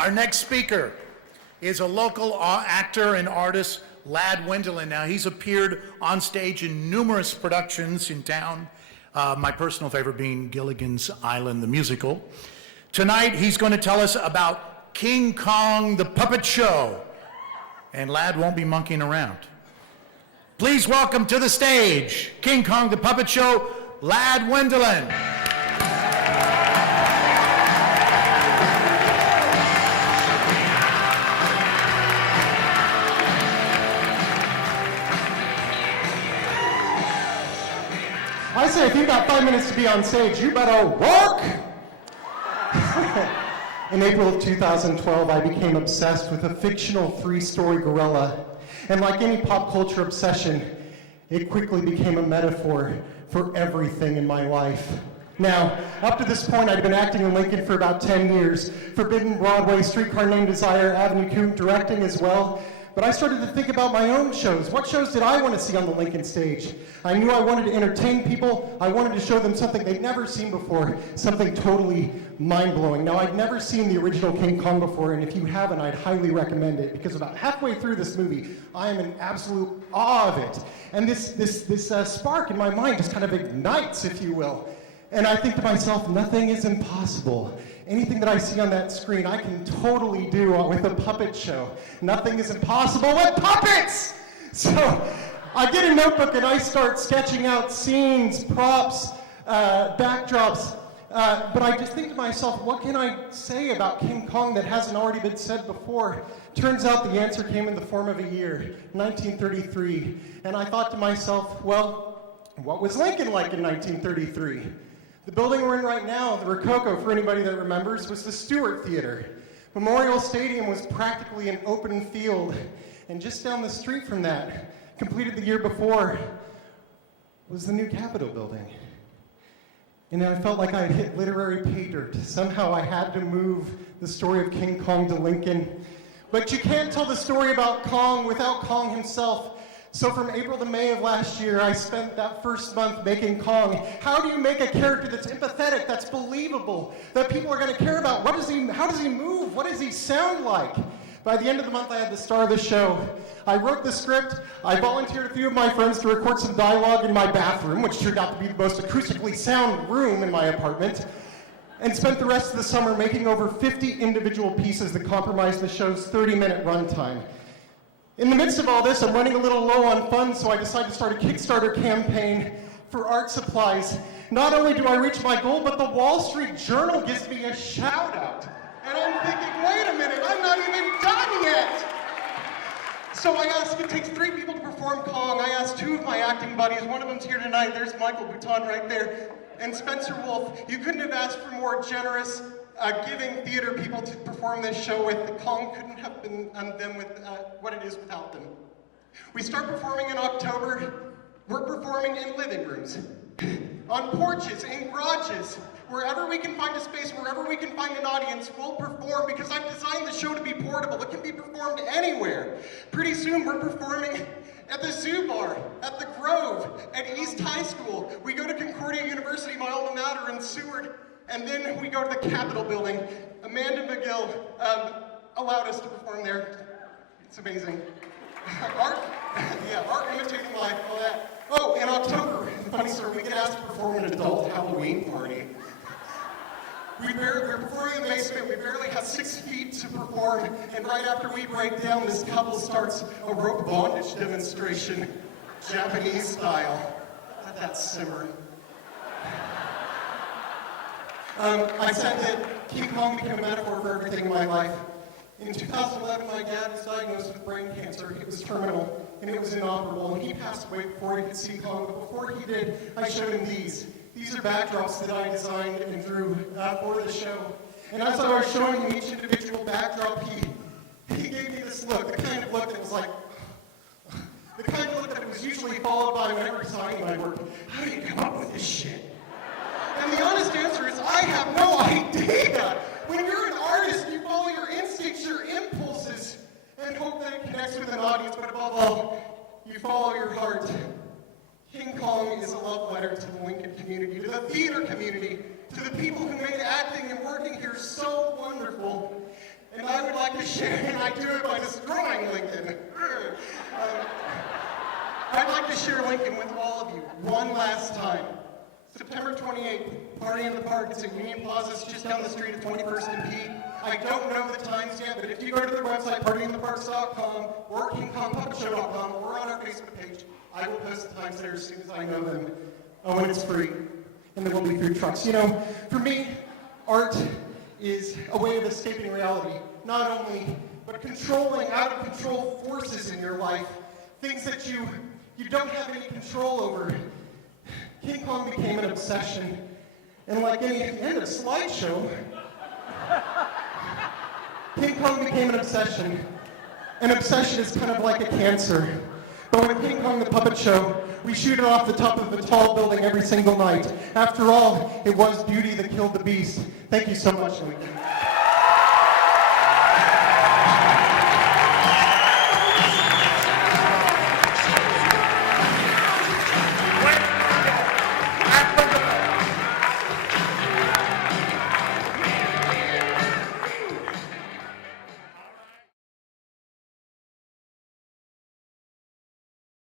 Our next speaker is a local actor and artist, Lad Wendelin. Now, he's appeared on stage in numerous productions in town, my personal favorite being Gilligan's Island, the musical. Tonight, he's going to tell us about King Kong, the Puppet Show. And Lad won't be monkeying around. Please welcome to the stage, King Kong, the Puppet Show, Lad Wendelin. I say if you've got 5 minutes to be on stage, you better work! In April of 2012, I became obsessed with a fictional three-story gorilla. And like any pop culture obsession, it quickly became a metaphor for everything in my life. Now, up to this point, I'd been acting in Lincoln for about 10 years, Forbidden Broadway, Streetcar Named Desire, Avenue Q, directing as well. But I started to think about my own shows. What shows did I want to see on the Lincoln stage? I knew I wanted to entertain people. I wanted to show them something they'd never seen before, something totally mind-blowing. Now, I'd never seen the original King Kong before, and if you haven't, I'd highly recommend it, because about halfway through this movie, I am in absolute awe of it. And this spark in my mind just kind of ignites, if you will. And I think to myself, nothing is impossible. Anything that I see on that screen, I can totally do with a puppet show. Nothing is impossible with puppets! So I get a notebook and I start sketching out scenes, props, backdrops. But I just think to myself, what can I say about King Kong that hasn't already been said before? Turns out the answer came in the form of a year, 1933. And I thought to myself, well, what was Lincoln like in 1933? The building we're in right now, the Rococo, for anybody that remembers, was the Stewart Theater. Memorial Stadium was practically an open field. And just down the street from that, completed the year before, was the new Capitol building. And I felt like I had hit literary pay dirt. Somehow I had to move the story of King Kong to Lincoln. But you can't tell the story about Kong without Kong himself. So from April to May of last year, I spent that first month making Kong. How do you make a character that's empathetic, that's believable, that people are going to care about? How does he move? What does he sound like? By the end of the month, I had the star of the show. I wrote the script. I volunteered a few of my friends to record some dialogue in my bathroom, which turned out to be the most acoustically sound room in my apartment, and spent the rest of the summer making over 50 individual pieces that comprised the show's 30-minute runtime. In the midst of all this, I'm running a little low on funds, so I decided to start a Kickstarter campaign for art supplies. Not only do I reach my goal, but the Wall Street Journal gives me a shout out. And I'm thinking, wait a minute, I'm not even done yet. So I asked, it takes 3 people to perform Kong. I asked 2 of my acting buddies. One of them's here tonight. There's Michael Bouton right there. And Spencer Wolf. You couldn't have asked for more generous, giving theater people to perform this show with. The Kong couldn't have been done with what it is without them. We start performing in October. We're performing in living rooms, on porches, in garages, wherever we can find a space, wherever we can find an audience, we'll perform, because I've designed the show to be portable. It can be performed anywhere. Pretty soon we're performing at the Zoo Bar, at the Grove, at East High School. We go to Concordia University, my alma mater, in Seward. And then we go to the Capitol building. Amanda McGill allowed us to perform there. It's amazing. Art imitating life, all that. Oh, in October, funny story, we get asked to perform an adult Halloween party. We're performing in the basement, we barely have 6 feet to perform, and right after we break down, this couple starts a rope bondage demonstration, Japanese style. Let that simmer. I said that King Kong became a metaphor for everything in my life. In 2011, my dad was diagnosed with brain cancer. It was terminal, and it was inoperable, and he passed away before he could see Kong. But before he did, I showed him these. These are backdrops that I designed and drew for the show. And as I was showing him each individual backdrop, he gave me this look, the kind of look that was like, the kind of look that was usually followed by whenever he saw any of my work. How do you come up with this shit? And the honest answer is, I have no idea. When you're an artist, you follow your instincts, your impulses, and hope that it connects with an audience, but above all, you follow your heart. King Kong is a love letter to the Lincoln community, to the theater community, to the people who made acting and working here so wonderful. And I would like to share, and I do it by destroying Lincoln. I'd like to share Lincoln with all of you one last time. September 28th, Party in the Park. It's at Union Plaza. It's just down the street at 21st and P. I don't know the times yet, but if you go to their website, partyintheparks.com or KingKongPuppetShow.com or on our Facebook page, I will post the times there as soon as I know them. Oh, and it's free. And there will be food trucks. You know, for me, art is a way of escaping reality. Not only, but controlling out-of-control forces in your life. Things that you don't have any control over. King Kong became an obsession. And like any end of slideshow, King Kong became an obsession. An obsession is kind of like a cancer. But with King Kong the Puppet Show, we shoot it off the top of a tall building every single night. After all, it was beauty that killed the beast. Thank you so much, Lincoln.